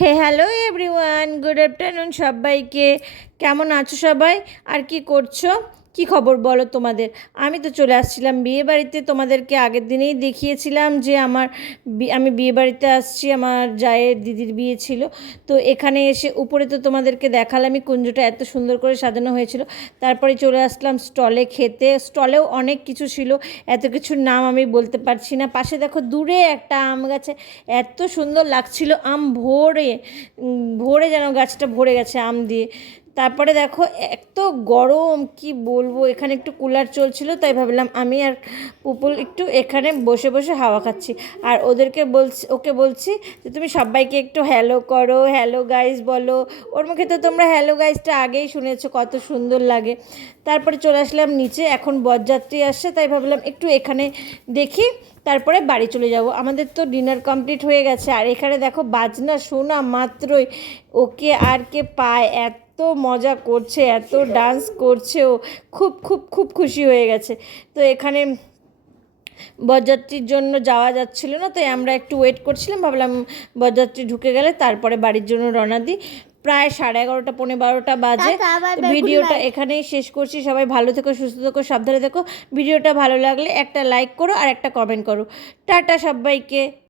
হে hello everyone, good afternoon সবাইকে। কেমন আছো সবাই? আর কি করছো? কি খবর বলো তোমাদের? আমি তো চলে আসছিলাম বিয়েবাড়িতে। তোমাদেরকে আগের দিনেই দেখিয়েছিলাম যে আমি বিয়েবাড়িতে আসছি, আমার জায়ের দিদির বিয়ে ছিল। তো এখানে এসে উপরে তো তোমাদেরকে দেখালামই, কুঞ্জটা এত সুন্দর করে সাজানো হয়েছিল। তারপরে চলে আসলাম স্টলে খেতে। স্টলেও অনেক কিছু ছিল, এত কিছুর নাম আমি বলতে পারছি না। পাশে দেখো দূরে একটা আম গাছে এত সুন্দর লাগছিল, আম ভরে ভরে যেন গাছটা ভরে গেছে আম দিয়ে। তারপরে দেখো এত গরম কি বলবো, এখানে একটু কুলার চলছিল, তাই ভাবলাম আমি আর পুপুল একটু এখানে বসে বসে হাওয়া খাচ্ছি। আর ওকে বলছি যে তুমি সবাইকে একটু হ্যালো করো, হ্যালো গাইস বলো। ওর মুখে তো তোমরা হ্যালো গাইসটা আগেই শুনেছো, কত সুন্দর লাগে। তারপরে চলে আসলাম নিচে, এখন বরযাত্রী আসছে, তাই ভাবলাম একটু এখানে দেখি, তারপরে বাড়ি চলে যাব। আমাদের তো ডিনার কমপ্লিট হয়ে গেছে। আর এখানে দেখো বাজনা শোনা মাত্রই ওকে আর কে পায়, এত মজা করছে, এত ডান্স করছে ও, খুব খুব খুব খুশি হয়ে গেছে। তো এখানে বরযাত্রীর জন্য যাওয়া যাচ্ছিল না, তাই আমরা একটু ওয়েট করছিলাম, ভাবলাম বরযাত্রী ঢুকে গেলে তারপরে বাড়ির জন্য রওনা দিই। প্রায় 11:30 12:30 বাজে। তো ভিডিওটা এখানেই শেষ করছি। সবাই ভালো থেকো, সুস্থ থেকো, সাবধানে থেকো। ভিডিওটা ভালো লাগলে একটা লাইক করো আর একটা কমেন্ট করো। টাটা সবাইকে।